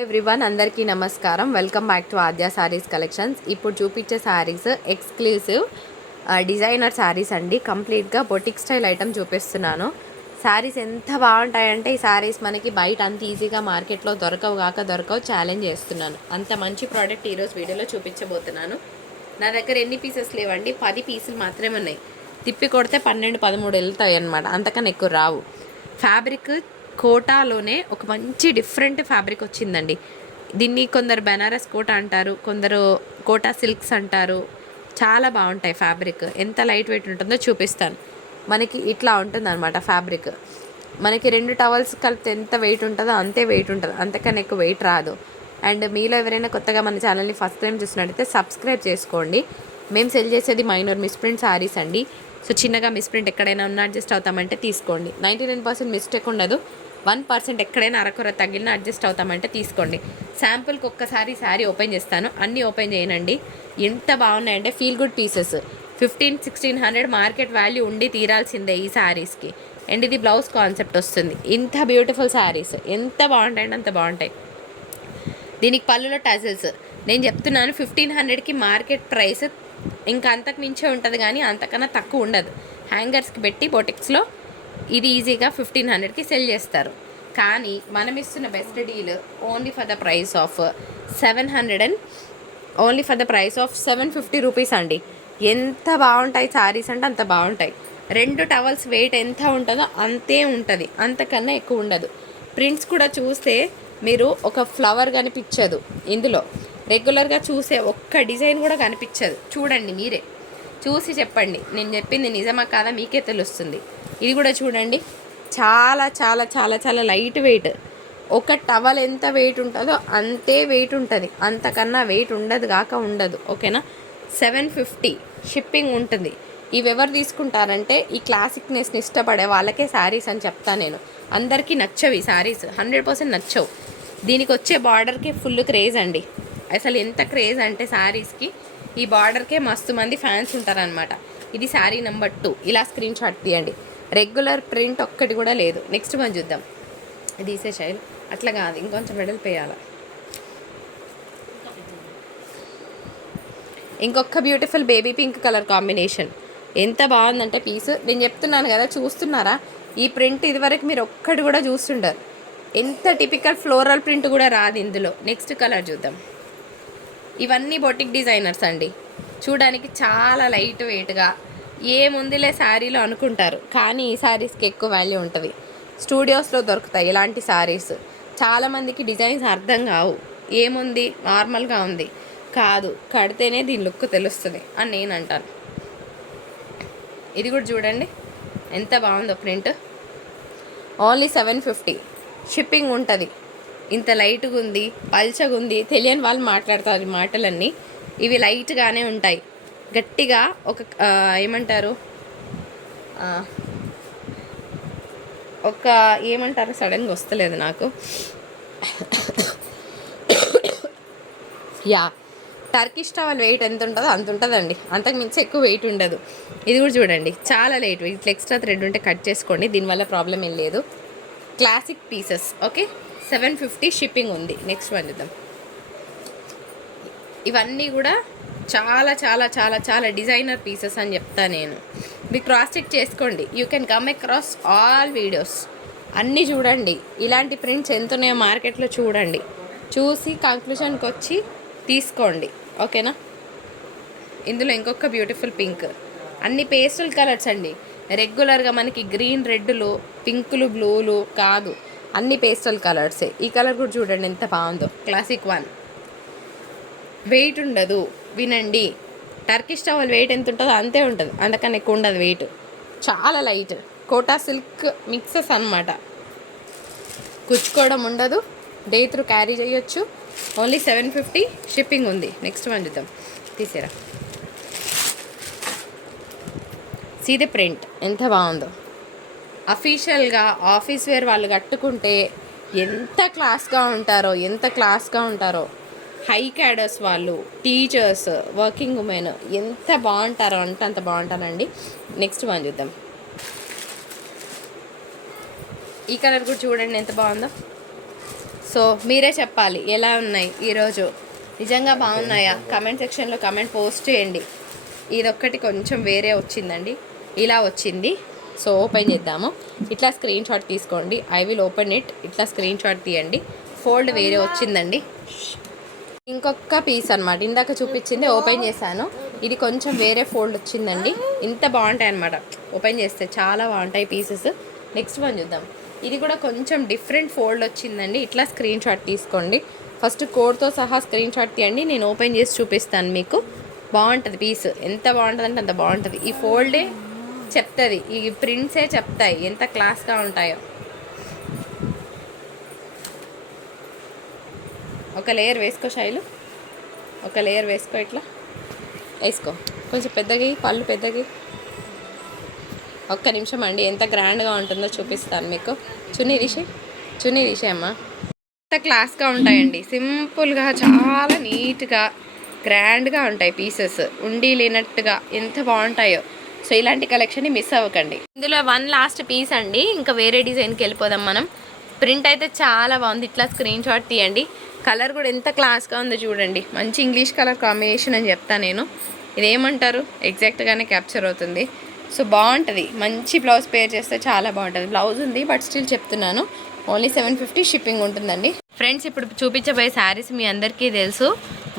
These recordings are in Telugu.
ఎవ్రీవన్ అందరికీ నమస్కారం. Welcome back to Aadya sarees collections. ఇప్పుడు చూపించే శారీస్ ఎక్స్క్లూసివ్ డిజైనర్ శారీస్ అండి. కంప్లీట్గా బొటిక్ స్టైల్ ఐటమ్ చూపిస్తున్నాను. శారీస్ ఎంత బాగుంటాయంటే ఈ శారీస్ మనకి బయట అంత ఈజీగా మార్కెట్లో దొరకవు ఛాలెంజ్ చేస్తున్నాను. అంత మంచి ప్రోడక్ట్ ఈరోజు వీడియోలో చూపించబోతున్నాను. నా దగ్గర ఎన్ని పీసెస్ లేవండి, 10 పీసులు మాత్రమే ఉన్నాయి. తిప్పి కొడితే 12-13 వెళ్తాయి అన్నమాట, అంతకన్నా ఎక్కువ రావు. ఫ్యాబ్రిక్ కోటాలోనే ఒక మంచి డిఫరెంట్ ఫ్యాబ్రిక్ వచ్చిందండి. దీన్ని కొందరు బెనారస్ కోటా అంటారు, కొందరు కోటా సిల్క్స్ అంటారు. చాలా బాగుంటాయి ఫ్యాబ్రిక్. ఎంత లైట్ వెయిట్ ఉంటుందో చూపిస్తాను. మనకి ఇట్లా ఉంటుంది అనమాట ఫ్యాబ్రిక్. మనకి 2 టవల్స్ కలిపితే ఎంత వెయిట్ ఉంటుందో అంతే వెయిట్ ఉంటుంది, అంతకన్నా ఎక్కువ వెయిట్ రాదు. అండ్ మీలో ఎవరైనా కొత్తగా మన ఛానల్ని ఫస్ట్ టైం చూసినట్టయితే సబ్స్క్రైబ్ చేసుకోండి. మేము సెల్ చేసేది మైనర్ మిస్ప్రింట్ శారీస్ అండి. సో చిన్నగా మిస్ప్రింట్ ఎక్కడైనా ఉన్న అడ్జస్ట్ అవుతామంటే తీసుకోండి. 99% మిస్టేక్ ఉండదు. 1% ఎక్కడైనా అరకొర తగిలినా అడ్జస్ట్ అవుతామంటే తీసుకోండి. శాంపుల్కి ఒక్కసారి శారీ ఓపెన్ చేస్తాను, అన్నీ ఓపెన్ చేయనండి. ఎంత బాగున్నాయంటే feel good pieces. 1500-1600 market value ఉండి తీరాల్సిందే ఈ శారీస్కి. అండ్ ఇది బ్లౌజ్ కాన్సెప్ట్ వస్తుంది. ఇంత బ్యూటిఫుల్ శారీస్ ఎంత బాగుంటాయంటే అంత బాగుంటాయి. దీనికి పళ్ళులో టజల్స్ నేను చెప్తున్నాను. 1500కి మార్కెట్ ప్రైస్ ఇంకా అంతకు మించే ఉంటుంది, కానీ అంతకన్నా తక్కువ ఉండదు. హ్యాంగర్స్కి పెట్టి బొటిక్స్లో ఇది ఈజీగా 1500కి సెల్ చేస్తారు. కానీ మనం ఇస్తున్న best deal only for the price of 750 rupees అండి. ఎంత బాగుంటాయి శారీస్ అంటే అంత బాగుంటాయి. 2 టవల్స్ వెయిట్ ఎంత ఉంటుందో అంతే ఉంటుంది, అంతకన్నా ఎక్కువ ఉండదు. ప్రింట్స్ కూడా చూస్తే మీరు ఒక ఫ్లవర్ కనిపించదు ఇందులో. రెగ్యులర్గా చూసే ఒక్క డిజైన్ కూడా కనిపించదు. చూడండి, మీరే చూసి చెప్పండి నేను చెప్పింది నిజమా కాదా మీకే తెలుస్తుంది. ఇది కూడా చూడండి, చాలా చాలా చాలా చాలా లైట్ వెయిట్. ఒక టవల్ ఎంత వెయిట్ ఉంటుందో అంతే వెయిట్ ఉంటుంది, అంతకన్నా వెయిట్ ఉండదు. ఓకేనా. 750 షిప్పింగ్ ఉంటుంది. ఇవి ఎవరు తీసుకుంటారంటే ఈ క్లాసిక్నెస్ని ఇష్టపడే వాళ్ళకే శారీస్ అని చెప్తాను నేను. అందరికీ నచ్చవు ఈ శారీస్, 100% నచ్చవు. దీనికి వచ్చే బార్డర్కి ఫుల్ క్రేజ్ అండి. అసలు ఎంత క్రేజ్ అంటే శారీస్కి ఈ బార్డర్కే మస్తు మంది ఫ్యాన్స్ ఉంటారనమాట. ఇది శారీ నెంబర్ 2. ఇలా స్క్రీన్ షాట్ తీయండి. రెగ్యులర్ ప్రింట్ ఒక్కటి కూడా లేదు. నెక్స్ట్ మనం చూద్దాం. ఇది తీసే శైలి అట్లా కాదు, ఇంకొంచెం వెడల్పు వేయాలి. ఇంకొక beautiful baby pink colour combination. ఎంత బాగుందంటే పీస్. నేను చెప్తున్నాను కదా, చూస్తున్నారా ఈ ప్రింట్? ఇదివరకు మీరు ఒక్కటి కూడా చూస్తుండరు. ఎంత టిపికల్ ఫ్లోరల్ ప్రింట్ కూడా రాదు ఇందులో. నెక్స్ట్ కలర్ చూద్దాం. ఇవన్నీ బొటిక్ డిజైనర్స్ అండి. చూడడానికి చాలా లైట్ వెయిట్గా ఏముందిలే శారీలో అనుకుంటారు, కానీ ఈ శారీస్కి ఎక్కువ వాల్యూ ఉంటుంది. స్టూడియోస్లో దొరుకుతాయి ఇలాంటి శారీస్. చాలామందికి డిజైన్స్ అర్థం కావు. ఏముంది, నార్మల్గా ఉంది కాదు, కడితేనే దీని లుక్ తెలుస్తుంది అని నేను అంటాను. ఇది కూడా చూడండి ఎంత బాగుందో ప్రింట్. ఓన్లీ 750 షిప్పింగ్ ఉంటుంది. ఇంత లైట్గా ఉంది, పల్చగా ఉంది, తెలియని వాళ్ళు మాట్లాడతారు ఈ మాటలన్నీ. ఇవి లైట్గానే ఉంటాయి. గట్టిగా ఒక ఏమంటారు సడన్గా వస్తలేదు నాకు. టర్కిష్ టవల్ వెయిట్ ఎంత ఉంటుందో అంత ఉంటుందండి, అంతకు మించి ఎక్కువ వెయిట్ ఉండదు. ఇది కూడా చూడండి, చాలా లైట్ వెయిట్. ఇట్లా ఎక్స్ట్రా థ్రెడ్ ఉంటే కట్ చేసుకోండి, దీనివల్ల ప్రాబ్లం ఏం లేదు. Classic pieces. ఓకే, 750 షిప్పింగ్ ఉంది. నెక్స్ట్ వన్ చూద్దాం. ఇవన్నీ కూడా చాలా చాలా చాలా చాలా డిజైనర్ పీసెస్ అని చెప్తా నేను. మీరు క్రాస్ చెక్ చేసుకోండి. You can come across all videos అన్నీ చూడండి. ఇలాంటి ప్రింట్స్ ఎంత ఉన్నాయో మార్కెట్లో చూడండి, చూసి కంక్లూషన్కి వచ్చి తీసుకోండి. ఓకేనా. ఇందులో ఇంకొక బ్యూటిఫుల్ పింక్. అన్ని పేస్టల్ కలర్స్ అండి. రెగ్యులర్గా మనకి గ్రీన్, రెడ్లు, పింకులు, బ్లూలు కాదు, అన్ని పేస్టల్ కలర్సే. ఈ కలర్ కూడా చూడండి ఎంత బాగుందో. క్లాసిక్ 1. వెయిట్ ఉండదు, వినండి. టర్కిష్ టవల్ వెయిట్ ఎంత ఉంటుందో అంతే ఉంటుంది, అందుకని ఎక్కువ ఉండదు వెయిట్. చాలా లైట్ కోటా సిల్క్ మిక్సెస్ అనమాట. కుచ్చుకోవడం ఉండదు, డే త్రూ క్యారీ చేయొచ్చు. ఓన్లీ 750 షిప్పింగ్ ఉంది. నెక్స్ట్ వన్ చూద్దాం. తీసేరా. సీదే ప్రింట్ ఎంత బాగుందో. అఫీషియల్గా ఆఫీస్ వేర్ వాళ్ళు కట్టుకుంటే ఎంత క్లాస్గా ఉంటారో. హై క్యాడర్స్ వాళ్ళు, టీచర్స్, వర్కింగ్ ఉమెన్ ఎంత బాగుంటారో అంటే అంత బాగుంటారండి. నెక్స్ట్ వన్ చూద్దాం. ఈ కలర్ కూడా చూడండి ఎంత బాగుందో. సో మీరే చెప్పాలి ఎలా ఉన్నాయి ఈరోజు, నిజంగా బాగున్నాయా? కమెంట్ సెక్షన్లో కమెంట్ పోస్ట్ చేయండి. ఇదొక్కటి కొంచెం వేరే వచ్చిందండి, ఇలా వచ్చింది. సో ఓపెన్ చేద్దాము. ఇట్లా స్క్రీన్ షాట్ తీసుకోండి. I will open it. ఇట్లా స్క్రీన్ షాట్ తీయండి. ఫోల్డ్ వేరే వచ్చిందండి. ఇంకొక పీస్ అనమాట, ఇందాక చూపించింది ఓపెన్ చేశాను. ఇది కొంచెం వేరే ఫోల్డ్ వచ్చిందండి. ఇంత బాగుంటాయి అనమాట, ఓపెన్ చేస్తే చాలా బాగుంటాయి పీసెస్. నెక్స్ట్ వన్ చూద్దాం. ఇది కూడా కొంచెం డిఫరెంట్ ఫోల్డ్ వచ్చిందండి. ఇట్లా స్క్రీన్ షాట్ తీసుకోండి. ఫస్ట్ కోడ్తో సహా స్క్రీన్ షాట్ తీయండి, నేను ఓపెన్ చేసి చూపిస్తాను మీకు. బాగుంటుంది పీస్, ఎంత బాగుంటుంది అంటే అంత బాగుంటుంది. ఈ ఫోల్డే చెప్తుంది, ఈ ప్రింట్సే చెప్తాయి ఎంత క్లాస్గా ఉంటాయో. ఒక లేయర్ వేసుకో శైలు, ఒక లేయర్ వేసుకో, ఇట్లా వేసుకో. కొంచెం పెద్దగా పళ్ళు పెద్దగా. ఒక్క నిమిషం అండి, ఎంత గ్రాండ్గా ఉంటుందో చూపిస్తాను మీకు. చున్నీ తీసే అమ్మా. ఎంత క్లాస్గా ఉంటాయండి, సింపుల్గా చాలా నీట్గా గ్రాండ్గా ఉంటాయి పీసెస్. ఉండి లేనట్టుగా ఎంత బాగుంటాయో. సో ఇలాంటి కలెక్షన్ని మిస్ అవ్వకండి. ఇందులో వన్ లాస్ట్ పీస్ అండి, ఇంకా వేరే డిజైన్కి వెళ్ళిపోదాం మనం. ప్రింట్ అయితే చాలా బాగుంది. ఇట్లా స్క్రీన్ షాట్ తీయండి. కలర్ కూడా ఎంత క్లాస్గా ఉందో చూడండి. మంచి ఇంగ్లీష్ కలర్ కాంబినేషన్ అని చెప్తాను నేను. ఇదేమంటారు ఎగ్జాక్ట్గానే క్యాప్చర్ అవుతుంది. సో బాగుంటుంది. మంచి బ్లౌజ్ పేర్ చేస్తే చాలా బాగుంటుంది. బ్లౌజ్ ఉంది బట్ స్టిల్ చెప్తున్నాను, ఓన్లీ 750 షిప్పింగ్ ఉంటుందండి. ఫ్రెండ్స్, ఇప్పుడు చూపించబోయే శారీస్ మీ అందరికీ తెలుసు,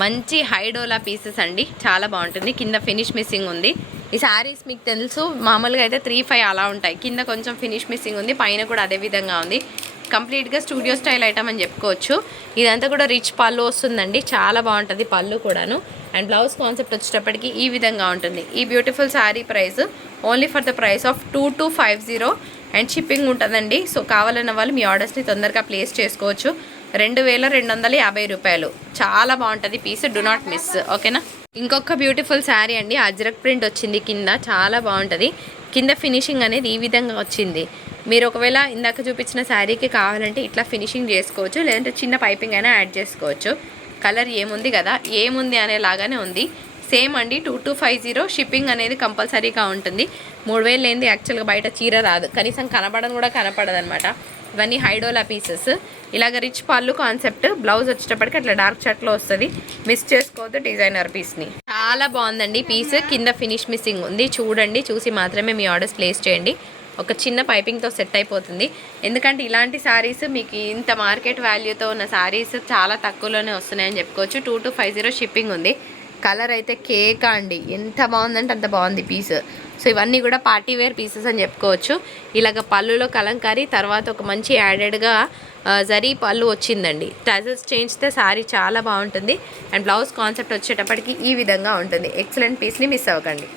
మంచి హైడోలా పీసెస్ అండి. చాలా బాగుంటుంది. కింద ఫినిష్ మిస్సింగ్ ఉంది. ఈ శారీస్ మీకు తెలుసు మామూలుగా అయితే 3-5 అలా ఉంటాయి. కింద కొంచెం ఫినిష్ మిస్సింగ్ ఉంది, పైన కూడా అదే విధంగా ఉంది. కంప్లీట్గా స్టూడియో స్టైల్ ఐటమ్ అని చెప్పుకోవచ్చు. ఇదంతా కూడా రిచ్ పళ్ళు వస్తుందండి, చాలా బాగుంటుంది పళ్ళు కూడాను. అండ్ బ్లౌజ్ కాన్సెప్ట్ వచ్చేటప్పటికి ఈ విధంగా ఉంటుంది. ఈ beautiful sari price only for the price of 2250 and shipping ఉంటుందండి. సో కావాలన్న వాళ్ళు మీ ఆర్డర్స్ని తొందరగా ప్లేస్ చేసుకోవచ్చు. 2250 రూపాయలు. చాలా బాగుంటుంది పీస్, డు నాట్ మిస్. ఓకేనా. ఇంకొక బ్యూటిఫుల్ శారీ అండి, అజ్రక్ ప్రింట్ వచ్చింది కింద, చాలా బాగుంటుంది. కింద ఫినిషింగ్ అనేది ఈ విధంగా వచ్చింది. మీరు ఒకవేళ ఇందాక చూపించిన శారీకి కావాలంటే ఇట్లా ఫినిషింగ్ చేసుకోవచ్చు, లేదంటే చిన్న పైపింగ్ అయినా యాడ్ చేసుకోవచ్చు. కలర్ ఏముంది కదా, ఏముంది అనేలాగానే ఉంది. సేమ్ అండి, 2250. షిప్పింగ్ అనేది కంపల్సరీగా ఉంటుంది. 3000 లేనిది యాక్చువల్గా బయట చీర రాదు, కనీసం కనపడను కూడా కనపడదు అనమాట. ఇవన్నీ హైడోలా పీసెస్. ఇలాగ రిచ్ పళ్ళు కాన్సెప్ట్. బ్లౌజ్ వచ్చేటప్పటికి అట్లా డార్క్ షర్ట్లో వస్తుంది. మిస్ చేసుకోవద్దు డిజైనర్ పీస్ని. చాలా బాగుందండి పీస్. కింద ఫినిష్ మిస్సింగ్ ఉంది, చూడండి. చూసి మాత్రమే మీ ఆర్డర్స్ ప్లేస్ చేయండి. ఒక చిన్న పైపింగ్తో సెట్ అయిపోతుంది. ఎందుకంటే ఇలాంటి శారీస్ మీకు ఇంత మార్కెట్ వాల్యూతో ఉన్న శారీస్ చాలా తక్కువలోనే వస్తున్నాయని చెప్పుకోవచ్చు. 2250 షిప్పింగ్ ఉంది. కలర్ అయితే కేక్ అండి, ఎంత బాగుందంటే అంత బాగుంది పీస్. సో ఇవన్నీ కూడా పార్టీ వేర్ పీసెస్ అని చెప్పుకోవచ్చు. ఇలాగ పళ్ళులో కలంకారీ, తర్వాత ఒక మంచి యాడెడ్గా జరీ పళ్ళు వచ్చిందండి. టజల్స్ చేయించితే శారీ చాలా బాగుంటుంది. అండ్ బ్లౌజ్ కాన్సెప్ట్ వచ్చేటప్పటికి ఈ విధంగా ఉంటుంది. ఎక్సలెంట్ పీస్ని మిస్ అవ్వకండి.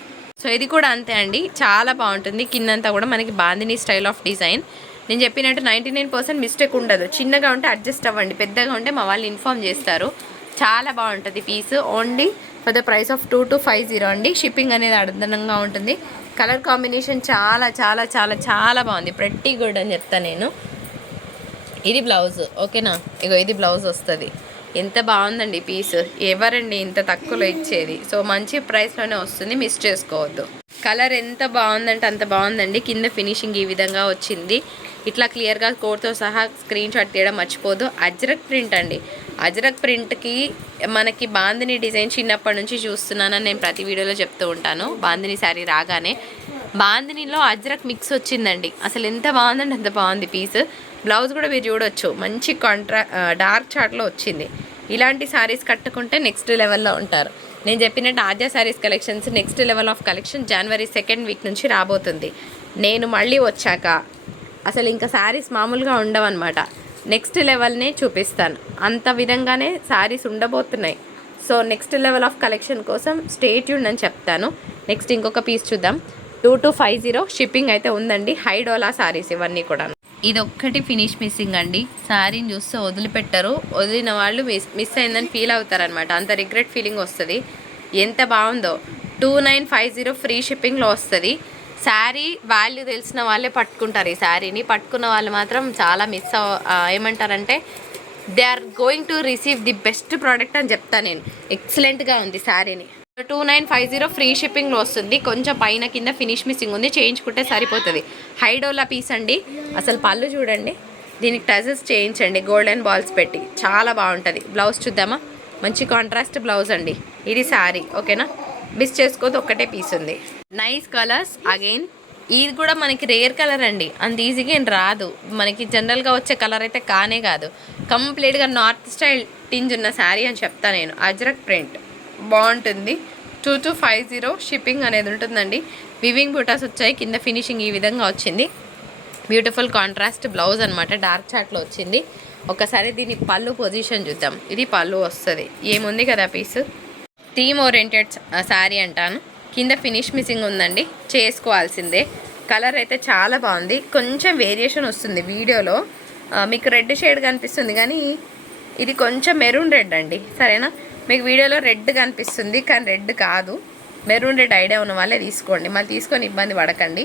సో ఇది కూడా అంతే అండి, చాలా బాగుంటుంది. కిందంతా కూడా మనకి బాందిని స్టైల్ ఆఫ్ డిజైన్. నేను చెప్పినట్టు 99% మిస్టేక్ ఉండదు. చిన్నగా ఉంటే అడ్జస్ట్ అవ్వండి, పెద్దగా ఉంటే మా వాళ్ళు ఇన్ఫామ్ చేస్తారు. చాలా బాగుంటుంది piece. Only for the price of 2250 అండి. షిప్పింగ్ అనేది అదనంగా ఉంటుంది. కలర్ కాంబినేషన్ చాలా చాలా చాలా చాలా బాగుంది. ప్రెట్టి గుడ్ అని చెప్తాను నేను. ఇది బ్లౌజ్. ఓకేనా. ఇగో ఇది బ్లౌజ్ వస్తుంది. ఎంత బాగుందండి పీస్. ఎవరండి ఇంత తక్కువలో ఇచ్చేది. సో మంచి ప్రైస్లోనే వస్తుంది, మిస్ చేసుకోవద్దు. కలర్ ఎంత బాగుందంటే అంత బాగుందండి. కింద ఫినిషింగ్ ఈ విధంగా వచ్చింది. ఇట్లా క్లియర్గా కోడ్తో సహా స్క్రీన్ షాట్ తీయడం మర్చిపోదు. అజ్రక్ ప్రింట్ అండి. అజ్రక్ ప్రింట్కి మనకి బాందిని డిజైన్ చిన్నప్పటి నుంచి చూస్తున్నానని నేను ప్రతి వీడియోలో చెప్తూ ఉంటాను. బాందిని శారీ రాగానే బాందినిలో అజ్రక్ మిక్స్ వచ్చిందండి. అసలు ఎంత బాగుందండి అంత బాగుంది పీస్. బ్లౌజ్ కూడా మీరు చూడొచ్చు, మంచి డార్క్ చార్ట్లో వచ్చింది. ఇలాంటి శారీస్ కట్టుకుంటే నెక్స్ట్ లెవెల్లో ఉంటారు. నేను చెప్పినట్టు Aadya sarees collections next level of collection జనవరి 2nd వీక్ నుంచి రాబోతుంది. నేను మళ్ళీ వచ్చాక అసలు ఇంకా శారీస్ మామూలుగా ఉండవన్నమాట. నెక్స్ట్ లెవెల్నే చూపిస్తాను. అంత విధంగానే శారీస్ ఉండబోతున్నాయి. So next level of collection కోసం స్టే ట్యూన్ అని చెప్తాను. నెక్స్ట్ ఇంకొక పీస్ చూద్దాం. 2250 షిప్పింగ్ అయితే ఉందండి. హైడోలా శారీస్ ఇవన్నీ కూడా. ఇది ఒక్కటి ఫినిష్ మిస్సింగ్ అండి. శారీని చూస్తే వదిలిపెట్టరు. వదిలిన వాళ్ళు మిస్ అయిందని ఫీల్ అవుతారనమాట. అంత రిగ్రెట్ ఫీలింగ్ వస్తుంది. ఎంత బాగుందో. 2950 ఫ్రీ షిప్పింగ్లో వస్తుంది. శారీ వాల్యూ తెలిసిన వాళ్ళే పట్టుకుంటారు. ఈ శారీని పట్టుకున్న వాళ్ళు మాత్రం చాలా ఏమంటారంటే they are going to receive the best product అని చెప్తాను నేను. ఎక్సలెంట్గా ఉంది శారీని. 2950 ఫ్రీ షిప్పింగ్లో వస్తుంది. కొంచెం పైన కింద ఫినిష్ మిస్సింగ్ ఉంది, చేయించుకుంటే సరిపోతుంది. హైడోలా పీస్ అండి. అసలు పళ్ళు చూడండి, దీనికి టజెస్ చేయించండి గోల్డెన్ బాల్స్ పెట్టి, చాలా బాగుంటుంది. బ్లౌజ్ చూద్దామా? మంచి కాంట్రాస్ట్ బ్లౌజ్ అండి. ఇది శారీ ఓకేనా, మిస్ చేసుకోదు, ఒక్కటే పీస్ ఉంది. Nice colours again. ఇది కూడా మనకి రేర్ కలర్ అండి, అంత ఈజీగా ఏం రాదు. మనకి జనరల్గా వచ్చే కలర్ అయితే కానే కాదు. కంప్లీట్గా నార్త్ స్టైల్ టింజ్ ఉన్న శారీ అని చెప్తా నేను. అజ్రక్ ప్రింట్ బాగుంటుంది. 2250 షిప్పింగ్ అనేది ఉంటుందండి. వివింగ్ బూటాస్ వచ్చాయి, కింద ఫినిషింగ్ ఈ విధంగా వచ్చింది. బ్యూటిఫుల్ కాంట్రాస్ట్ బ్లౌజ్ అనమాట, డార్క్ చాట్లో వచ్చింది. ఒకసారి దీని పళ్ళు పొజిషన్ చూద్దాం. ఇది పళ్ళు వస్తుంది. ఏముంది కదా పీస్, థీమ్ ఓరియంటెడ్ శారీ అంటాను. కింద ఫినిష్ మిస్సింగ్ ఉందండి, చేసుకోవాల్సిందే. కలర్ అయితే చాలా బాగుంది. కొంచెం వేరియేషన్ వస్తుంది వీడియోలో, మీకు రెడ్ షేడ్ కనిపిస్తుంది కానీ ఇది కొంచెం మెరూన్ రెడ్ అండి, సరేనా? మీకు వీడియోలో రెడ్ కనిపిస్తుంది కానీ రెడ్ కాదు, మెరూన్ రెడ్ ఐడియా ఉన్న వాళ్ళే తీసుకోండి, మళ్ళీ తీసుకొని ఇబ్బంది పడకండి.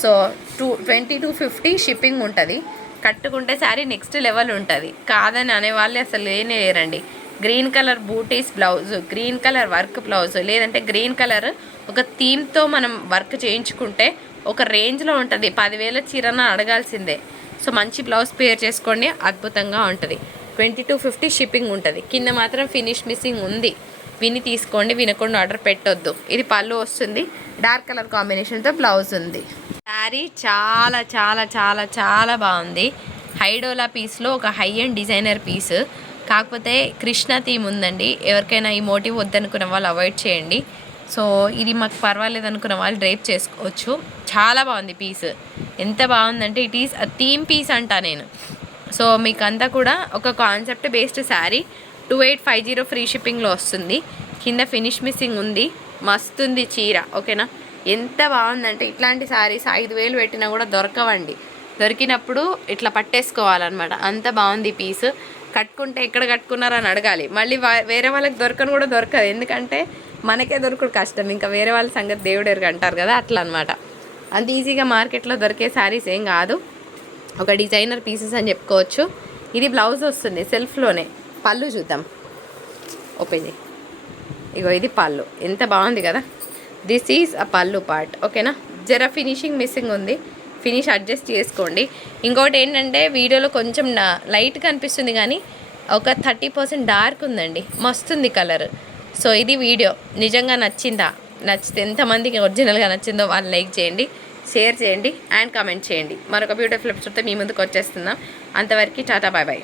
సో 2250 షిప్పింగ్ ఉంటుంది. కట్టుకుంటే శారీ నెక్స్ట్ లెవెల్ ఉంటుంది, కాదని అనేవాళ్ళే అసలు లేనే లేరండి. గ్రీన్ కలర్ బూటీస్ blouse, green colour work blouse, లేదంటే గ్రీన్ కలర్ ఒక థీమ్తో మనం వర్క్ చేయించుకుంటే ఒక రేంజ్లో ఉంటుంది. 10,000 చీరన అడగాల్సిందే. సో మంచి బ్లౌజ్ పేర్ చేసుకోండి, అద్భుతంగా ఉంటుంది. 2250 షిప్పింగ్ ఉంటుంది. కింద మాత్రం ఫినిష్ మిస్సింగ్ ఉంది, విని తీసుకోండి, వినకుండా ఆర్డర్ పెట్టొద్దు. ఇది పళ్ళు వస్తుంది, డార్క్ కలర్ కాంబినేషన్తో బ్లౌజ్ ఉంది. శారీ చాలా చాలా చాలా చాలా బాగుంది. హైడోలా పీస్లో ఒక హై అండ్ డిజైనర్ పీస్, కాకపోతే కృష్ణ థీమ్ ఉందండి. ఎవరికైనా ఈ మోటివ్ వద్దనుకున్న వాళ్ళు అవాయిడ్ చేయండి. సో ఇది మాకు పర్వాలేదు అనుకున్న వాళ్ళు డ్రైప్ చేసుకోవచ్చు. చాలా బాగుంది పీస్, ఎంత బాగుందంటే it is a theme piece అంటా నేను. సో మీకు అంతా కూడా ఒక కాన్సెప్ట్ బేస్డ్ శారీ. 2850 ఫ్రీ షిప్పింగ్లో వస్తుంది. కింద ఫినిష్ మిస్సింగ్ ఉంది, మస్తుంది చీర ఓకేనా. ఎంత బాగుందంటే ఇట్లాంటి శారీస్ 5,000 పెట్టినా కూడా దొరకవండి. దొరికినప్పుడు ఇట్లా పట్టేసుకోవాలన్నమాట, అంత బాగుంది పీస్. కట్టుకుంటే ఎక్కడ కట్టుకున్నారని అడగాలి, మళ్ళీ వేరే వాళ్ళకి దొరకను కూడా దొరకదు. ఎందుకంటే మనకే దొరకడు కష్టం, ఇంకా వేరే వాళ్ళ సంగతి దేవుడెరుగు అంటారు కదా, అట్లా అనమాట. అంత ఈజీగా మార్కెట్లో దొరికే శారీస్ ఏం కాదు, ఒక డిజైనర్ పీసెస్ అని చెప్పుకోవచ్చు. ఇది బ్లౌజ్ వస్తుంది సెల్ఫ్లోనే. పళ్ళు చూద్దాం, ఓపెన్ చేయి. ఇగో ఇది పళ్ళు, ఎంత బాగుంది కదా. దిస్ ఈజ్ అ పళ్ళు పార్ట్ ఓకేనా. జర ఫినిషింగ్ మిస్సింగ్ ఉంది, ఫినిష్ అడ్జస్ట్ చేసుకోండి. ఇంకోటి ఏంటంటే వీడియోలో కొంచెం లైట్ కనిపిస్తుంది కానీ ఒక 30% డార్క్ ఉందండి, మస్తుంది కలర్. సో ఇది వీడియో నిజంగా నచ్చిందా? నచ్చితే ఎంతమందికి ఒరిజినల్గా నచ్చిందో వాళ్ళు లైక్ చేయండి, షేర్ చేయండి అండ్ కామెంట్ చేయండి. మరొక బ్యూటిఫుల్ ఎపిసోడ్తో మీ ముందుకు వచ్చేస్తున్నాం. అంతవరకు టాటా బాయ్ బాయ్.